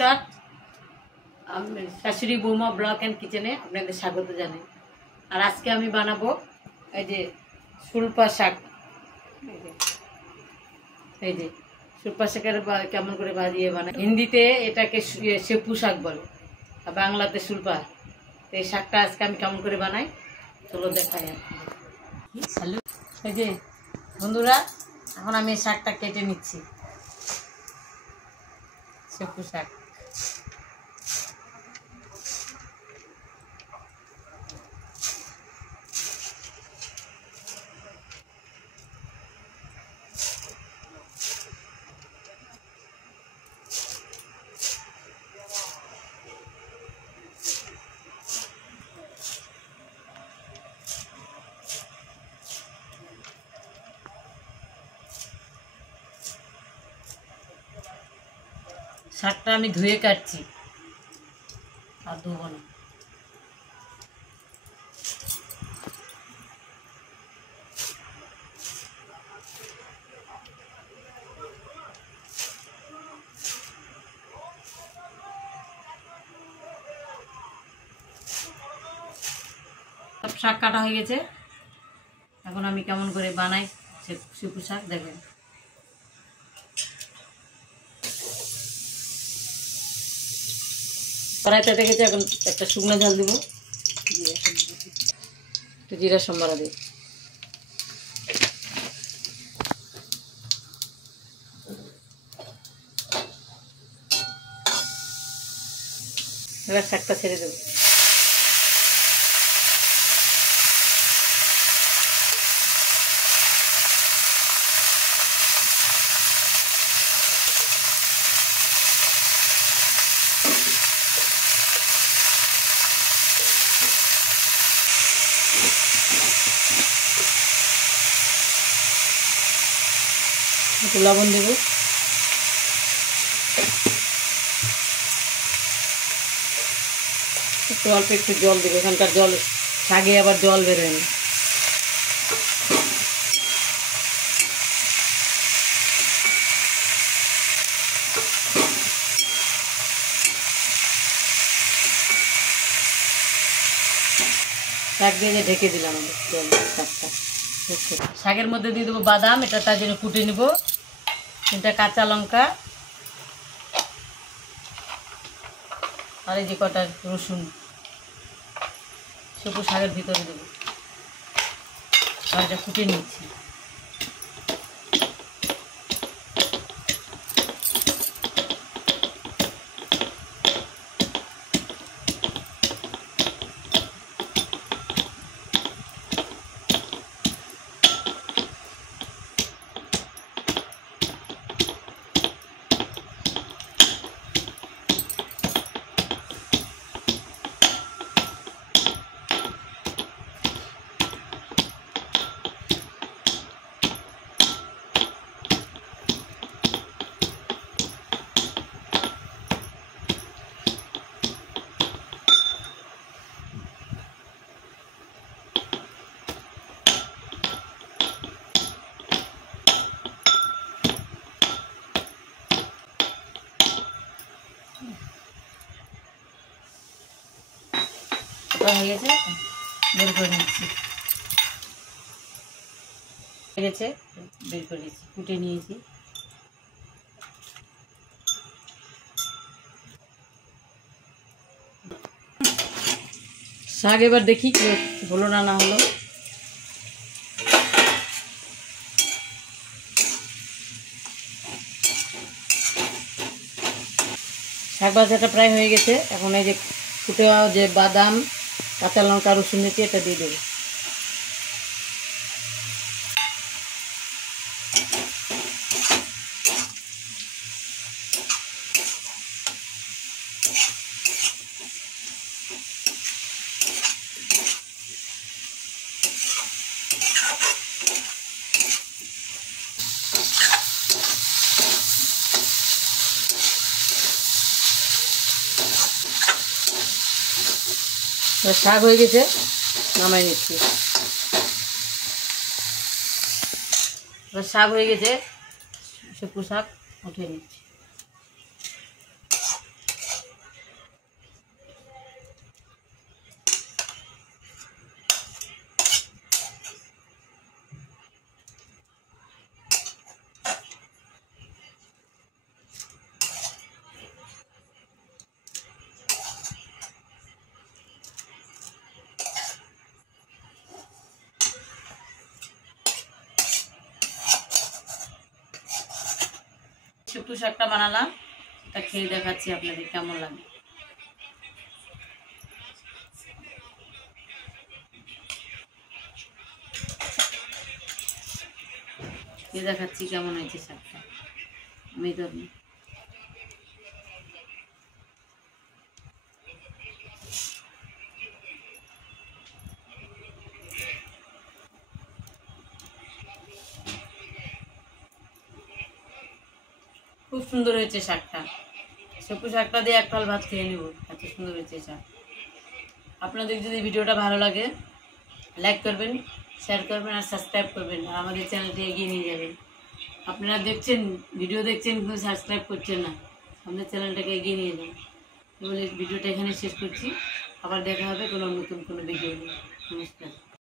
নমস্কার, আমি শাশুড়ি বৌমা ব্লগ অ্যান্ড কিচেনে আপনাদের স্বাগত জানাই। আর আজকে আমি বানাবো এই যে সুলপা শাক। এই যে সুলপা শাকের কেমন করে ভাজিয়ে বানায়। হিন্দিতে এটাকে সেপু শাক বলে, আর বাংলাতে সুলপা। তো এই শাকটা আজকে আমি কেমন করে বানাই চলো দেখাই। এই যে বন্ধুরা, এখন আমি এই শাকটা কেটে নিচ্ছি। সেপু শাক শাকটা আমি ধুয়ে কাটছি, আর ধোবো না। সব শাক কাটা হয়ে গেছে, এখন আমি কেমন করে বানাই সেপু শাক দেখেন। কড়াইতে দেখেছি, এখন একটা শুকনো ঝাল দিব, একটু জিরা সম্বারা দিই। এবার শাকটা ছেড়ে দেবো। একটু লবণ দেবো, একটু অল্প একটু জল দেবো। এখানকার জল শাকে আবার জল বেরোয় না। শাক দিয়ে ঢেকে দিলাম শাকটা। শাকের মধ্যে দিয়ে দেবো বাদাম, এটা তার জন্য কুটে নেব। 3টা কাঁচা লঙ্কা, আর এই যে কটা রসুন সেপু শাকের ভিতরে দেবো। আর এটা কুটে নিচ্ছি। হয়ে গেছে, বের করে নিচ্ছি। হয়ে গেছে, বের করে নিচ্ছি, কুটে নিয়েছি। শাক এবার দেখি হলো না না হলো। শাক ভাজাটা প্রায় হয়ে গেছে। এখন এই যে কুটে যে বাদাম, কাঁচা লঙ্কা, রসুন নিয়েছি, এটা দিয়ে দেবো। শাক হয়ে গেছে, নামাই নিচ্ছি। শাক হয়ে গেছে, সেপু শাক উঠিয়ে নিচ্ছি। সেপু শাকটা বানালাম, তা খেয়ে দেখাচ্ছি আপনাদের কেমন লাগে। খেয়ে দেখাচ্ছি কেমন হয়েছে শাকটা। আমি তো খুব সুন্দর হয়েছে শাকটা। সেপু শাকটা দিয়ে এক থাল ভাত খেয়ে নেব, এত সুন্দর হয়েছে শাক। আপনাদের যদি ভিডিওটা ভালো লাগে লাইক করবেন, শেয়ার করবেন আর সাবস্ক্রাইব করবেন, আর আমাদের চ্যানেলটি এগিয়ে নিয়ে যাবেন। আপনারা দেখছেন, ভিডিও দেখছেন কিন্তু সাবস্ক্রাইব করছেন না, আমাদের চ্যানেলটাকে এগিয়ে নিয়ে যান। বলে ভিডিওটা এখানে শেষ করছি, আবার দেখা হবে কোনো নতুন কোনো ভিডিও নিয়ে। নমস্কার।